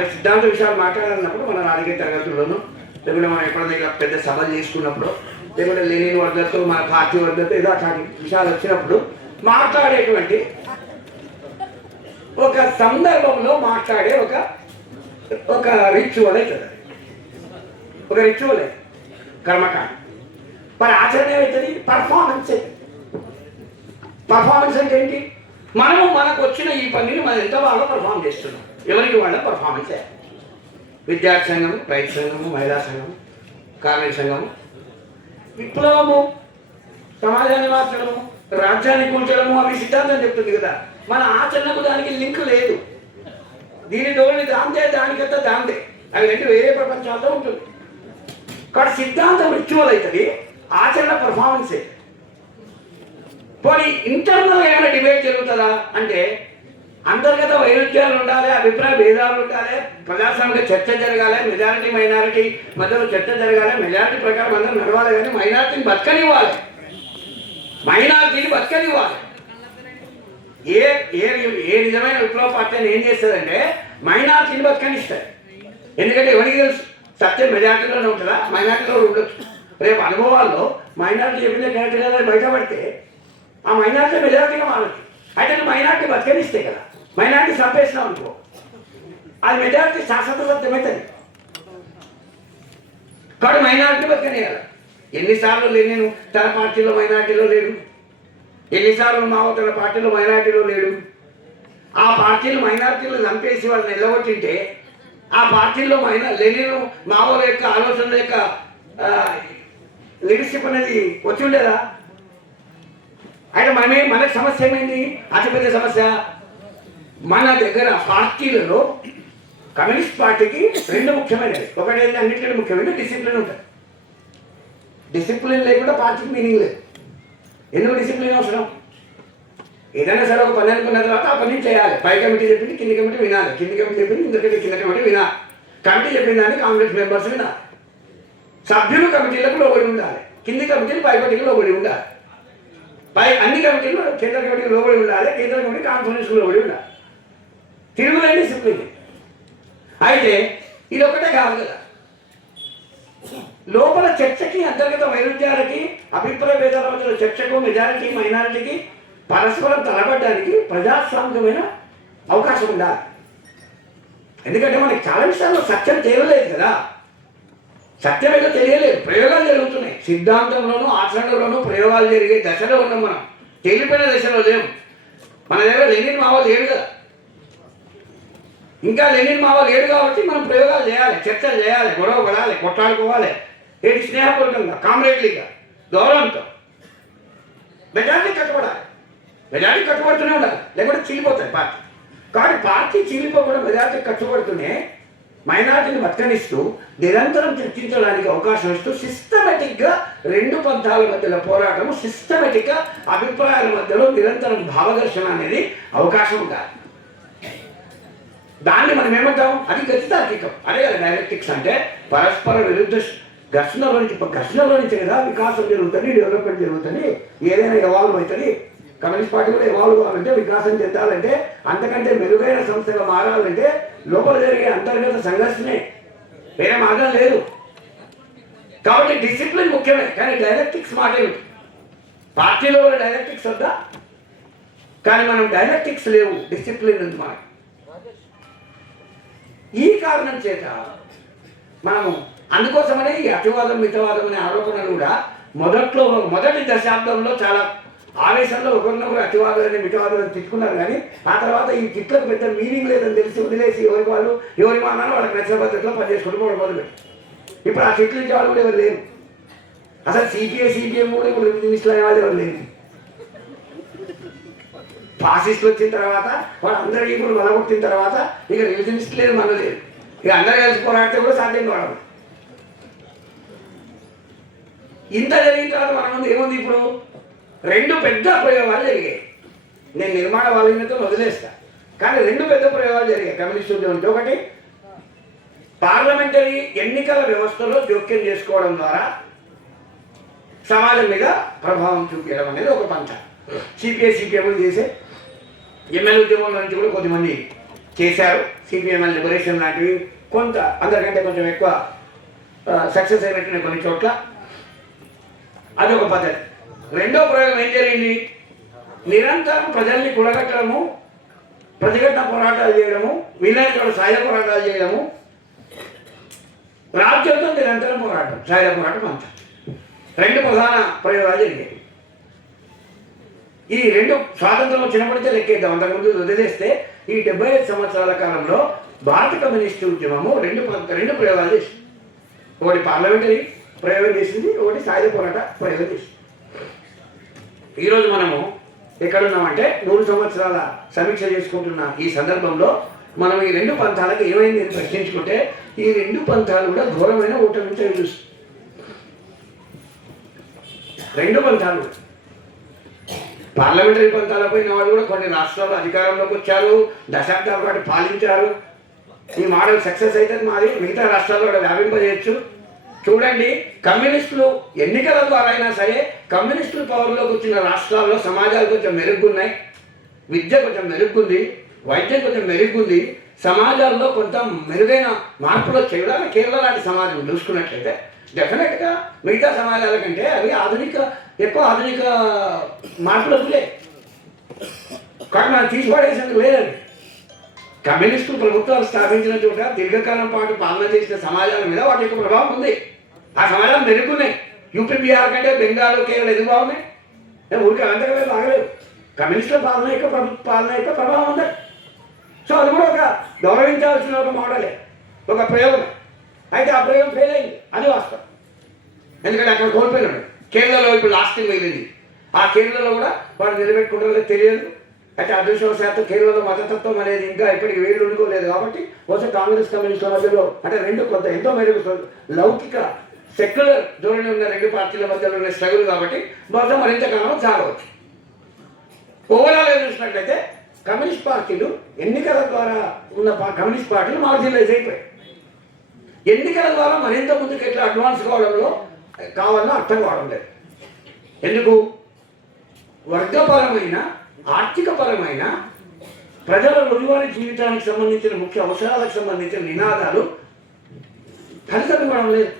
అంటే సిద్ధాంత విషయాలు మాట్లాడాలన్నప్పుడు మన రాజకీయ తరగతుల్లోనూ లేకుంటే మనం ఎప్పుడైనా పెద్ద సభలు చేసుకున్నప్పుడు లేకుంటే లెనిన్ వర్గతో మన పార్టీ వర్గతో ఏదో అట్లాంటి విషయాలు వచ్చినప్పుడు మాట్లాడేటువంటి ఒక సందర్భంలో మాట్లాడే ఒక రిచువల్ అవుతుంది, ఒక రిచువల్ అవుతుంది కర్మకాండ. మరి ఆచరణ ఏమవుతుంది? పర్ఫార్మెన్స్ అవుతుంది. పర్ఫార్మెన్స్ అంటే ఏంటి? మనకు వచ్చిన ఈ పనిని మనం ఎంత బాగా పర్ఫార్మ్ చేస్తున్నాం, ఎవరికి వాళ్ళ పర్ఫార్మెన్స్ చేయాలి. విద్యార్థి సంఘము, రైతు సంఘము, మహిళా సంఘము, కార్మిక సంఘము, విప్లవము, సమాజాన్ని మార్చడము, రాజ్యాన్ని కూల్చడము, అవి సిద్ధాంతం చెప్తుంది కదా. మన ఆచరణకు దానికి లింక్ లేదు. దీని ధోరణి దాంతే, దానికంతా దాంతే, అవి రెండు వేరే ప్రపంచాల్లో ఉంటుంది. కాబట్టి సిద్ధాంతం రిచువల్ అవుతుంది, ఆచరణ పర్ఫార్మెన్స్ అవుతుంది. పోనీ ఇంటర్నల్ ఏమైనా డిబేట్ జరుగుతుందా అంటే అంతర్గత వైరుధ్యాలు ఉండాలి, అభిప్రాయ భేదాలు ఉండాలి, ప్రజాస్వామిక చర్చ జరగాలి, మెజారిటీ మైనారిటీ మధ్యలో చర్చ జరగాలి, మెజారిటీ ప్రకారం అందరూ నడవాలి, కానీ మైనారిటీని బతకనివ్వాలి, మైనారిటీని బతకనివ్వాలి. ఏ ఏ నిజమైన విప్లవ పార్టీ అని ఏం చేస్తుందంటే మైనారిటీని బతకనిస్తుంది. ఎందుకంటే ఎవరికి తెలుసు సత్యం మెజారిటీలోనే ఉంటుందా, మైనారిటీలో ఉండొచ్చు. రేపు అనుభవాల్లో మైనారిటీ చెప్పిందే కరెక్ట్ కదా బయటపడితే ఆ మైనారిటీ మెజారిటీగా మారచ్చు. అయితే మైనారిటీ బతకనిస్తే కదా, మైనారిటీ చంపేసినాం అనుకో అది మెజారిటీ శాశ్వత సత్యమవుతుంది. కాబట్టి మైనారిటీ బతకనియాలి. ఎన్నిసార్లు నేను తన పార్టీలో మైనారిటీలో లేడు, ఎన్నిసార్లు మావో తన పార్టీలో మైనారిటీలో లేడు. ఆ పార్టీలు మైనారిటీలు చంపేసి వాళ్ళని నిలబొట్టింటే ఆ పార్టీల్లో లెనిన్ మావోల యొక్క ఆలోచనల యొక్క లీడర్షిప్ అనేది వచ్చి ఉండేదా? అయితే మనకి సమస్య ఏమైంది? అతిపెద్ద సమస్య మన దగ్గర పార్టీలలో కమ్యూనిస్ట్ పార్టీకి రెండు ముఖ్యమైనవి. ఒకటి అన్నింటికంటే ముఖ్యమైన డిసిప్లిన్ ఉంటుంది. డిసిప్లిన్ లేకుండా పార్టీకి మీనింగ్ లేదు. ఎందుకు డిసిప్లిన్ అవసరం? ఏదైనా సరే ఒక పని అనుకున్న తర్వాత ఆ పని చేయాలి. పై కమిటీ చెప్పింది కింది కమిటీ వినాలి, కింది కమిటీ చెప్పింది కింద కమిటీ వినాలి, కమిటీ చెప్పిన దాన్ని కాంగ్రెస్ మెంబర్స్ వినాలి, సభ్యులు కమిటీలకు లోబడి ఉండాలి, కింది కమిటీలు పై కమిటీకి లోబడి ఉండాలి, అన్ని కమిటీలు కేంద్ర కమిటీకి లోబడి ఉండాలి, కేంద్ర కమిటీ కాన్ఫరెన్స్కి లోబడి ఉండాలి. తిరుగులేని డిసిప్లిన్. అయితే ఇది ఒకటే కాదు కదా, లోపల చర్చకి, అంతర్గత వైరుధ్యాలకి, అభిప్రాయ భేదాల మధ్య చర్చకు, మెజారిటీ మైనారిటీకి పరస్పరం తలబడ్డానికి ప్రజాస్వామికమైన అవకాశం ఉండాలి. ఎందుకంటే మనకి చాలా విషయాల్లో సత్యం తెలియలేదు కదా, సత్యం ఏదో తెలియలేదు, ప్రయోగాలు జరుగుతున్నాయి. సిద్ధాంతంలోనూ ఆచరణలోనూ ప్రయోగాలు జరిగే దశలో ఉన్నాం మనం, తేలిపోయిన దశలో లేము. మన దగ్గర లెనిన్ మావో లేడు కదా, ఇంకా లెనిన్ మావో లేడు కాబట్టి మనం ప్రయోగాలు చేయాలి, చర్చలు చేయాలి, గొడవ పడాలి, కొట్లాడుకోవాలి. ఏంటి స్నేహపూర్వకంగా, కామ్రేడ్లీగా, గౌరవంతో మెజారిటీ కట్టుబడాలి. మెజారిటీ కట్టుబడుతూనే ఉండాలి, లేకుంటే చీలిపోతాయి పార్టీ. కాబట్టి పార్టీ చీలిపోకుండా మెజారిటీ కట్టుబడుతూనే మైనారిటీని బతకనిస్తూ నిరంతరం చర్చించడానికి అవకాశం ఇస్తూ సిస్టమేటిక్గా రెండు పంథాల మధ్యలో పోరాటము, సిస్టమేటిక్గా అభిప్రాయాల మధ్యలో నిరంతరం భావఘర్షణ అనేది అవకాశం ఉండాలి. దాన్ని మనం ఏమంటాం? అది గతితార్కికం. అదే కదా డైలెక్టిక్స్ అంటే, పరస్పర విరుద్ధ ఘర్షణలో నుంచి కదా వికాసం జరుగుతుంది, డెవలప్మెంట్ జరుగుతుంది, ఏదైనా ఎవాల్వ్ అవుతుంది. కమ్యూనిస్ట్ పార్టీ కూడా ఎవాల్వ్ కావాలంటే, వికాసం చెందాలంటే, అంతకంటే మెరుగైన సంస్థగా మారాలంటే లోపల జరిగే అంతర్గత సంఘర్షణే, వేరే మార్గం లేదు. కాబట్టి డిసిప్లిన్ ముఖ్యమే, కానీ డైలెక్టిక్స్ మాట ఏమిటి? పార్టీలో కూడా డైలెక్టిక్స్ వద్దా? కానీ మనం డైలెక్టిక్స్ లేవు, డిసిప్లిన్ ఉంది మనకి. ఈ కారణం చేత మనము అందుకోసమనే ఈ అతివాదం మితవాదం అనే ఆరోపణలు కూడా మొదటి దశాబ్దంలో చాలా ఆవేశంలో ఒకరినొకరు అతివాదులని మితవాదులని తిట్టుకున్నారు. కానీ ఆ తర్వాత ఈ తిట్లకు పెద్ద మీనింగ్ లేదని తెలిసి వదిలేసి ఎవరి మానాలు వాళ్ళకి నచ్చిన పద్ధతిలో పనిచేసుకుంటూ కూడా మొదలుపెట్టి ఇప్పుడు ఆ తిట్లు ఇచ్చే వాళ్ళు కూడా ఎవరు లేరు. అసలు సిపిఎం కూడా ఇప్పుడు రివిజనిస్టులు అనే వాళ్ళు ఎవరు లేరు. ఫాసిస్టులు వచ్చిన తర్వాత వాళ్ళందరూ ఇప్పుడు బలగొట్టిన తర్వాత ఇక రివిజనిస్ట్ లేదు, మన లేదు. ఇక అందరూ కలిసి పోరాడితే కూడా సాధ్యం కావడం. ఇంత జరిగిన తర్వాత మన ముందు ఏముంది? ఇప్పుడు రెండు పెద్ద ప్రయోగాలు జరిగాయి. నేను నిర్మాణ వాల్మీతో వదిలేస్తా, కానీ రెండు పెద్ద ప్రయోగాలు జరిగాయి కమ్యూనిస్ట్ ఉద్యమంతో. ఒకటి, పార్లమెంటరీ ఎన్నికల వ్యవస్థలో జోక్యం చేసుకోవడం ద్వారా సమాజం మీద ప్రభావం చూపించడం అనేది ఒక పంచ. సిపిఎం చేసే ఎమ్మెల్యే ఉద్యమం నుంచి కూడా కొద్దిమంది చేశారు. సిపిఎంఎల్ లిబరేషన్ లాంటివి కొంత అందరికంటే కొంచెం ఎక్కువ సక్సెస్ అయినట్టునే కొన్ని చోట్ల. అదొక పద్ధతి. రెండో ప్రయోగం ఏం జరిగింది? నిరంతరం ప్రజల్ని కూడగట్టడము, ప్రతిఘటన పోరాటాలు చేయడము, వీలైన చోట సాయుధ పోరాటాలు చేయడము, రాజ్యంతో నిరంతరం పోరాటం, సాయుధ పోరాటం అంతా. రెండు ప్రధాన ప్రయోగాలు జరిగాయి. ఈ రెండు స్వాతంత్రం వచ్చినప్పుడైతే లెక్కేద్దాం, అంతకుముందు వదిలేస్తే ఈ 75 సంవత్సరాల కాలంలో భారత కమ్యూనిస్టు ఉద్యమము రెండు ప్రయోగాలు చేసింది. ఒకటి పార్లమెంటరీ ప్రయోగం చేసింది, ఒకటి సాయుధ పోరాట ప్రయోగం చేసింది. ఈరోజు మనము ఎక్కడున్నామంటే 3 సంవత్సరాల సమీక్ష చేసుకుంటున్న ఈ సందర్భంలో మనం ఈ రెండు పంథాలకు ఏమైంది అని ప్రశ్నించుకుంటే ఈ రెండు పంథాలు కూడా ఘోరమైన ఓటమి చూస్తుంది. రెండు పంథాలు పార్లమెంటరీ పంథాల పోయిన వాళ్ళు కూడా కొన్ని రాష్ట్రాల్లో అధికారంలోకి వచ్చారు, దశాబ్దాల పాటు పాలించారు. ఈ మోడల్ సక్సెస్ అయితే మాది మిగతా రాష్ట్రాల్లో కూడా వ్యాపింపజేయచ్చు. చూడండి, కమ్యూనిస్టులు ఎన్నికల ద్వారా అయినా సరే కమ్యూనిస్టులు పవర్లోకి వచ్చిన రాష్ట్రాల్లో సమాజాలు కొంచెం మెరుగ్గున్నాయి, విద్య కొంచెం మెరుగ్గుంది, వైద్యం కొంచెం మెరుగ్గుంది, సమాజాల్లో కొంత మెరుగైన మార్పులు వచ్చాయి. కేరళ లాంటి సమాజం చూసుకున్నట్లయితే డెఫినెట్గా మిగతా సమాజాల కంటే అవి ఎక్కువ ఆధునిక మార్పులు వదిలే. కానీ మనం తీసిపడేసేందుకు లేదండి. కమ్యూనిస్టు ప్రభుత్వాలు స్థాపించిన చోట దీర్ఘకాలం పాటు పాలన చేసిన సమాజాల మీద వాటి యొక్క ప్రభావం ఉంది. ఆ సమాజాలు మెరుగున్నాయి. యూపీ, బీహార్ కంటే బెంగాల్, కేరళ ఎందుకు బాగున్నాయి? ఊరికి అంతగా బాగలేదు. కమ్యూనిస్టుల పాలన యొక్క ప్రభావం ఉంది. సో అది కూడా ఒక గౌరవించాల్సిన ఒక మోడలే, ఒక ప్రయోగం. అయితే ఆ ప్రయోగం ఫెయిల్ అయింది, అది వాస్తవం. ఎందుకంటే అక్కడ కోల్పోయినాడు. కేరళలో ఇప్పుడు లాస్టింగ్ మిగిలింది. ఆ కేరళలో కూడా వాడు నిలబెట్టుకుంటారో తెలియదు. అయితే అదృష్టవశాత్తు కేరళలో మతతత్వం అనేది ఇంకా ఇప్పటికి వేళ్ళు ఉండుకోలేదు కాబట్టి బహుశా కాంగ్రెస్ కమ్యూనిస్టుల మధ్యలో అంటే రెండు కొంత ఎంతో మెరుగు లౌకిక సెక్యులర్ ధోరణి ఉన్న రెండు పార్టీల మధ్యలో ఉన్న స్ట్రగుల్ కాబట్టి బహుశా మరింత కాలం సాగవచ్చు. ఓవరాల్గా చూసినట్లయితే కమ్యూనిస్ట్ పార్టీలు ఎన్నికల ద్వారా ఉన్న కమ్యూనిస్ట్ పార్టీలు మార్జినలైజ్ అయిపోయాయి. ఎన్నికల ద్వారా మరింత ముందుకు ఎట్లా అడ్వాన్స్ కావాలన్నా అర్థం కావడం లేదు. ఎందుకు? వర్గపరమైన, ఆర్థికపరమైన, ప్రజల రోజువారీ జీవితానికి సంబంధించిన ముఖ్య అవసరాలకు సంబంధించిన నినాదాలు ఫలితం ఇవ్వడం లేదు.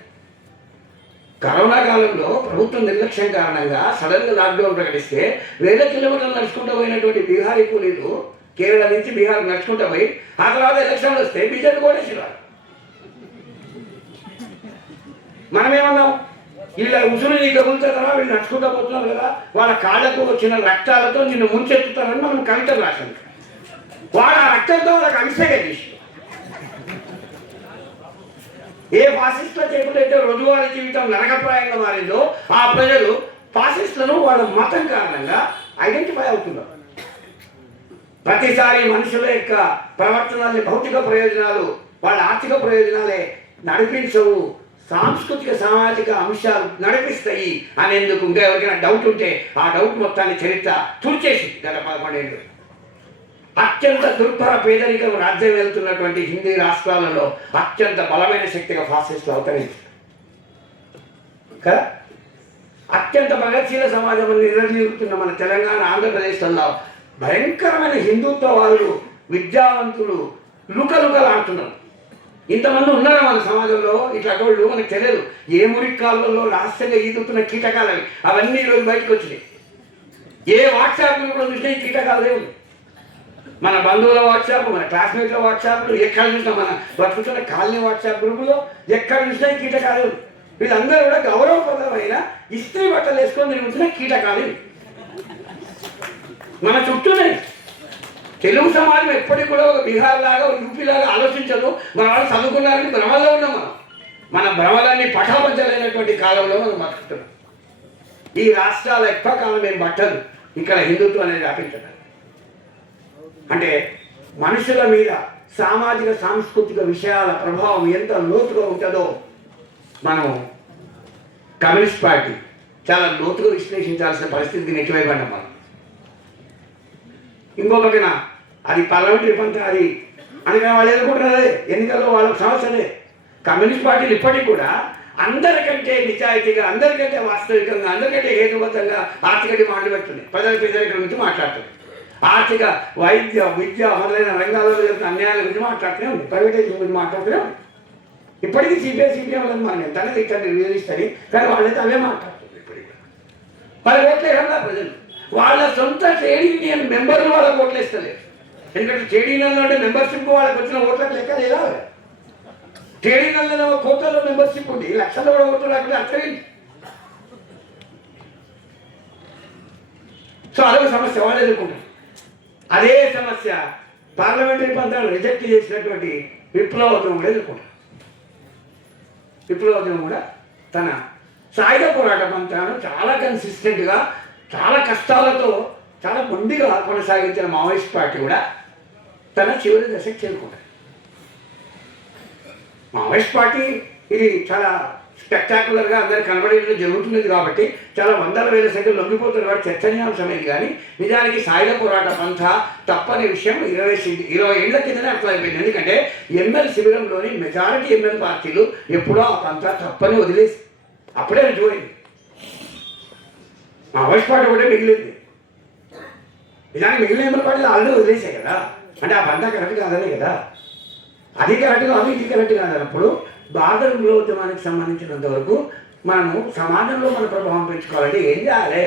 కరోనా కాలంలో ప్రభుత్వం నిర్లక్ష్యం కారణంగా సడన్గా లాక్డౌన్ ప్రకటిస్తే వేల కిలోమీటర్లు నడుచుకుంటూ పోయినటువంటి బీహారీ కూలీలు కేరళ నుంచి బీహార్ నడుచుకుంటూ పోయి ఆ తర్వాత ఎలక్షన్లు వస్తే బీజేపీ కోటేశ్వరాలు. మనమేమన్నాం? వీళ్ళ ఉసురు నీ కబులుతారా, వీళ్ళు నడుచుకుంటూ పోతున్నారు కదా, వాళ్ళ కాళ్ళకు వచ్చిన రక్తాలతో నిన్ను ముంచెత్తుతారని మనం కవితలు రాశాం. వాళ్ళ రక్తంతో వాళ్ళకి అభిషేకం చేసి ఏ ఫాసిస్టుల చేతులైతే రోజువారీ జీవితం నరకప్రాయంగా మారిందో ఆ ప్రజలు ఫాసిస్టులను వాళ్ళ మతం కారణంగా ఐడెంటిఫై అవుతున్నారు. ప్రతిసారి మనుషుల యొక్క ప్రవర్తనల్ని భౌతిక ప్రయోజనాలు, వాళ్ళ ఆర్థిక ప్రయోజనాలే నడిపించవు, సాంస్కృతిక సామాజిక అంశాలు నడిపిస్తాయి అనేందుకు ఇంకా ఎవరికైనా డౌట్ ఉంటే ఆ డౌట్ మొత్తాన్ని చరిత్ర తుడిచేసి గత 11 ఏళ్ళు అత్యంత దుర్భర పేదరికం రాజ్యం వెళ్తున్నటువంటి హిందీ రాష్ట్రాలలో అత్యంత బలమైన శక్తిగా ఫాసిస్టులు అవతరించారు కదా. అత్యంత ప్రగతిశీల సమాజం నిర్వహిస్తున్న మన తెలంగాణ, ఆంధ్రప్రదేశ్లో భయంకరమైన హిందుత్వవాదులు, విద్యావంతులు లుకలుకలాడుతున్నారు. ఇంతమంది ఉన్నారా మన సమాజంలో? ఇట్లాంటి వాళ్ళు మనకు తెలియదు. ఏ మురికాలలో రహస్యంగా ఈదుతున్న కీటకాలు అవన్నీ ఈరోజు బయటకు వచ్చినాయి. ఏ వాట్సాప్ గ్రూప్లో చూసినా ఈ కీటకాలు లేవు. మన బంధువుల వాట్సాప్, మన క్లాస్మేట్ల వాట్సాప్లు, ఎక్కడ చూసినా మన బతుకుతున్న కాలనీ వాట్సాప్ గ్రూపులో ఎక్కడ చూసినా ఈ కీటకాలు. వీళ్ళందరూ కూడా గౌరవప్రదమైన ఇస్త్రీ బట్టలు వేసుకొని తిరుగుతున్న కీటకాలు మన చుట్టూనే. తెలుగు సమాజం ఎప్పటికి కూడా ఒక బీహార్ లాగా, యూపీ లాగా ఆలోచించదు. మన వాళ్ళు చదువుకున్నారని భ్రమలో ఉన్నాం. మన భ్రమలన్నీ పటాపంచలైనటువంటి కాలంలో మనం బతుకుతున్నాం. ఈ రాష్ట్రాల ఎక్కువ కాలం ఏం పట్టదు ఇక్కడ హిందుత్వం అనేది వ్యాపించడం. అంటే మనుషుల మీద సామాజిక సాంస్కృతిక విషయాల ప్రభావం ఎంత లోతుగా ఉంటుందో మనం కమ్యూనిస్ట్ పార్టీ చాలా లోతుగా విశ్లేషించాల్సిన పరిస్థితికి నెట్టివేయబడ్డాం మనం. ఇంకో పక్కన అది పార్లమెంటరీ పంత, అది అనగా వాళ్ళు ఎదుర్కొంటున్నదే ఎన్నికల్లో వాళ్ళకి సమస్యలే. కమ్యూనిస్ట్ పార్టీలు ఇప్పటికి కూడా అందరికంటే నిజాయితీగా, అందరికంటే వాస్తవికంగా, అందరికంటే హేతుబద్ధంగా ఆర్థిక డిమాండ్లు పెడుతున్నాయి. ప్రజల పేదరికం గురించి మాట్లాడుతుంది. ఆర్థిక, వైద్య, విద్య మొదలైన రంగాల్లో జరుగుతున్న అన్యాయాల గురించి మాట్లాడుతూనే ఉంది, ప్రైవేటైజేషన్ గురించి మాట్లాడుతూనే ఉంది. ఇప్పటికీ సిపిఎం వాళ్ళని మనం ఎంతనే ఇక్కడ వివరిస్తుంది, కానీ వాళ్ళైతే అవే మాట్లాడుతుంది. ఇప్పటికీ వాళ్ళు ఓట్లేయడంలా ప్రజలు వాళ్ళ సొంత ట్రేడ్ యూనియన్ మెంబర్లు వాళ్ళకి ఓట్లేస్తలేరు. ఎందుకంటే ట్రేడ్ యూనియన్లో ఉండే మెంబర్షిప్ వాళ్ళకి వచ్చిన ఓట్లకు లెక్క లేదా? ట్రేడ్ యూనియన్లో కోట్లలో మెంబర్షిప్ ఉంది, లక్షల్లో కూడా ఓట్లు రాకుండా అర్థమైంది. సో అదొక సమస్య వాళ్ళు ఎదుర్కొంటారు. అదే సమస్య పార్లమెంటరీ పంతాలు రిజెక్ట్ చేసినటువంటి విప్లవోద్యమం కూడా ఎదుర్కొంటారు. విప్లవోద్యమం కూడా తన సాయుధ పోరాట పంతాలను చాలా కన్సిస్టెంట్గా, చాలా కష్టాలతో, చాలా మొండిగా కొనసాగించిన మావోయిస్ట్ పార్టీ కూడా తన చివరి దశకు చేరుకుంటారు. మావోయిస్ట్ పార్టీ ఇది చాలా స్పెక్టాకులర్గా అందరికి కనబడేట్లు జరుగుతున్నది కాబట్టి చాలా వందల వేల సంఖ్యలో లొంగిపోతున్న వాడు చర్చనీయాంశమైంది. కానీ నిజానికి సాయుధ పోరాట పంథ తప్పని విషయం 20 ఏళ్ల కిందనే అర్థమైపోయింది. ఎందుకంటే ఎంఎల్ శిబిరంలోని మెజారిటీ ఎంఎల్ పార్టీలు ఎప్పుడో ఆ పంథ తప్పని వదిలేసి అప్పుడే రుజువైంది. మావోయిస్ట్ పార్టీ ఒకటే మిగిలింది. నిజానికి మిగిలిన ఎంఎల్ పార్టీలు ఆల్రెడీ వదిలేసాయి కదా, అంటే ఆ పంథ కరెక్ట్ కాదనే కదా. అది కరెక్ట్ కాదు, ఇది కరెక్ట్ కాదన్నప్పుడు భారత విప్లవోద్యమానికి సంబంధించినంత వరకు మనము సమాజంలో మన ప్రభావం పెంచుకోవాలంటే ఏం చేయాలి?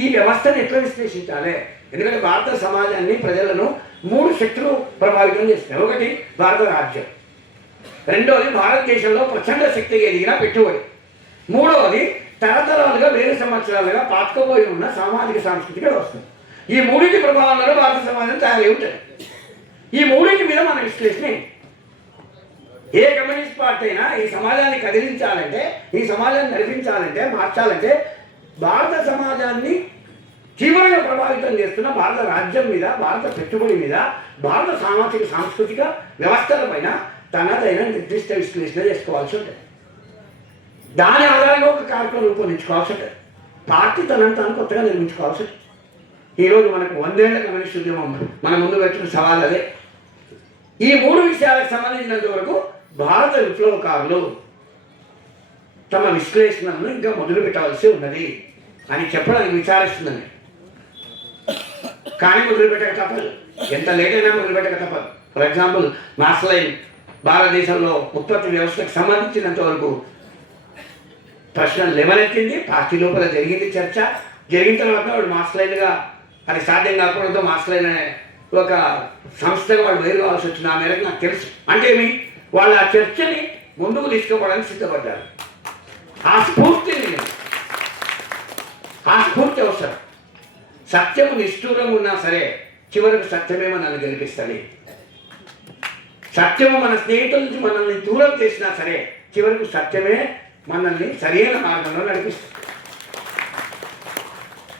ఈ వ్యవస్థను ఎట్లా విశ్లేషించాలి? ఎందుకంటే భారత సమాజాన్ని, ప్రజలను 3 శక్తులు ప్రభావితం చేస్తాయి. ఒకటి భారత రాజ్యం, రెండవది భారతదేశంలో ప్రచండ శక్తికి ఎదిగిన పెట్టుబడి, మూడవది తరతరాలుగా వేల సంవత్సరాలుగా పాతుకుపోయి ఉన్న సామాజిక సాంస్కృతిక వ్యవస్థ. ఈ 3 ప్రభావంలో భారత సమాజం తయారై ఉంటుంది. ఈ 3 మీద మన విశ్లేషణ. ఏ కమ్యూనిస్ట్ పార్టీ అయినా ఈ సమాజాన్ని కదిలించాలంటే, ఈ సమాజాన్ని నడిపించాలంటే, మార్చాలంటే భారత సమాజాన్ని తీవ్రంగా ప్రభావితం చేస్తున్న భారత రాజ్యం మీద, భారత పెట్టుబడి మీద, భారత సామాజిక సాంస్కృతిక వ్యవస్థల పైన తనదైన నిర్దిష్ట విశ్లేషణ చేసుకోవాల్సి ఉంటుంది. దాని ఆధారంగా ఒక కార్యక్రమం రూపొందించుకోవాల్సి ఉంటుంది. పార్టీ తనంతాను కొత్తగా నిర్మించుకోవాల్సి ఉంటుంది. ఈరోజు మనకు 100 ఏళ్ల కమ్యూనిస్ట్ ఉద్యమం మన ముందు పెట్టిన సవాల్ అదే. ఈ 3 విషయాలకు సంబంధించినంత వరకు భారత విప్లవకారులు తమ విశ్లేషణను ఇంకా మొదలు పెట్టవలసి ఉన్నది అని చెప్పడానికి విచారిస్తుందని. కానీ మొదలుపెట్టక తప్పదు, ఎంత లేట్ అయినా మొదలుపెట్టక తప్పదు. ఫర్ ఎగ్జాంపుల్ మాస్లైన్ భారతదేశంలో ఉత్పత్తి వ్యవస్థకు సంబంధించినంత వరకు ప్రశ్నలు లేవనెత్తింది. పార్టీ లోపల జరిగింది చర్చ. జరిగిన తర్వాత వాడు మాస్లైన్గా అది సాధ్యం కాకపోవడంతో మాస్లైన్ అనే ఒక సంస్థగా వాళ్ళు వేరు కావాల్సి వచ్చింది. ఆ మేరకు నాకు తెలుసు. అంటే ఏమి, వాళ్ళు ఆ చర్చని ముందుకు తీసుకుపోవడానికి సిద్ధపడ్డారు. ఆ స్ఫూర్తి అవసరం. సత్యము నిష్ఠూరంగా ఉన్నా సరే చివరకు సత్యమే మనల్ని గెలిపిస్తుంది. సత్యము మన స్నేహితుల నుంచి మనల్ని దూరం చేసినా సరే చివరకు సత్యమే మనల్ని సరైన మార్గంలో నడిపిస్తుంది.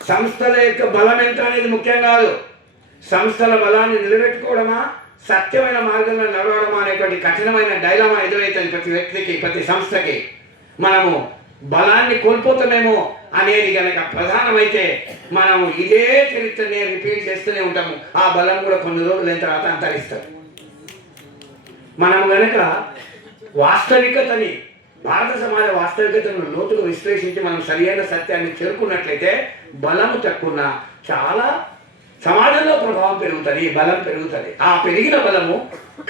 సంస్థల యొక్క బలం ఎంత అనేది ముఖ్యం కాదు. సంస్థల బలాన్ని నిలబెట్టుకోవడమా, సత్యమైన మార్గంలో నడవడమా అనేటువంటి కఠినమైన డైలమా ఎదురైతుంది ప్రతి వ్యక్తికి, ప్రతి సంస్థకి. మనము బలాన్ని కోల్పోతామేమో అనేది కనుక ప్రధానమైతే మనము ఇదే చరిత్రని రిపీట్ చేస్తూనే ఉంటాము. ఆ బలం కూడా కొన్ని రోజులైన తర్వాత అంతరిస్తారు. మనం కనుక వాస్తవికతని, భారత సమాజ వాస్తవికతను లోతుగా విశ్లేషించి మనం సరియైన సత్యాన్ని చేరుకున్నట్లయితే బలము తక్కువ చాలా సమాజంలో ప్రభావం పెరుగుతుంది, బలం పెరుగుతుంది. ఆ పెరిగిన బలము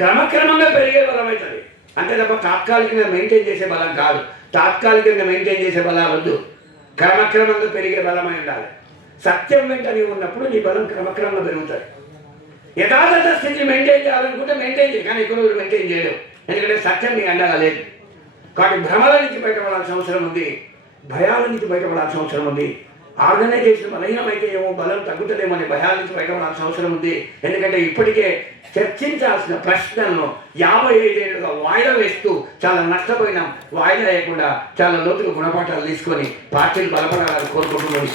క్రమక్రమంగా పెరిగే బలం అవుతుంది. అంతే తప్ప తాత్కాలికంగా మెయింటైన్ చేసే బలం కాదు. తాత్కాలికంగా మెయింటైన్ చేసే బలాలు వద్దు, క్రమక్రమంగా పెరిగే బలమై ఉండాలి. సత్యం వెంట నీవు ఉన్నప్పుడు నీ బలం క్రమక్రమంగా పెరుగుతుంది. యథార్థ స్థితిని మెయింటైన్ చేయాలనుకుంటే మెయింటైన్ చేయి, కానీ ఎక్కువ రోజులు మెయింటైన్ చేయలేవు. ఎందుకంటే సత్యం నీ అండగా లేదు. కాబట్టి భ్రమల నుంచి బయటపడాల్సిన అవసరం ఉంది, భయాల నుంచి బయటపడాల్సిన అవసరం ఉంది. ఆర్గనైజేషన్ బలహీనమైతే ఏమో బలం తగ్గుతుందేమో అనే భయాల నుంచి బయటపడాల్సిన అవసరం ఉంది. ఎందుకంటే ఇప్పటికే చర్చించాల్సిన ప్రశ్నలను 55 ఏళ్ళుగా వాయిదా వేస్తూ చాలా నష్టపోయినాం. వాయిదా వేయకుండా చాలా లోతుగా గుణపాఠాలు తీసుకొని పార్టీలు బలపడాలని కోరుకుంటున్నాం.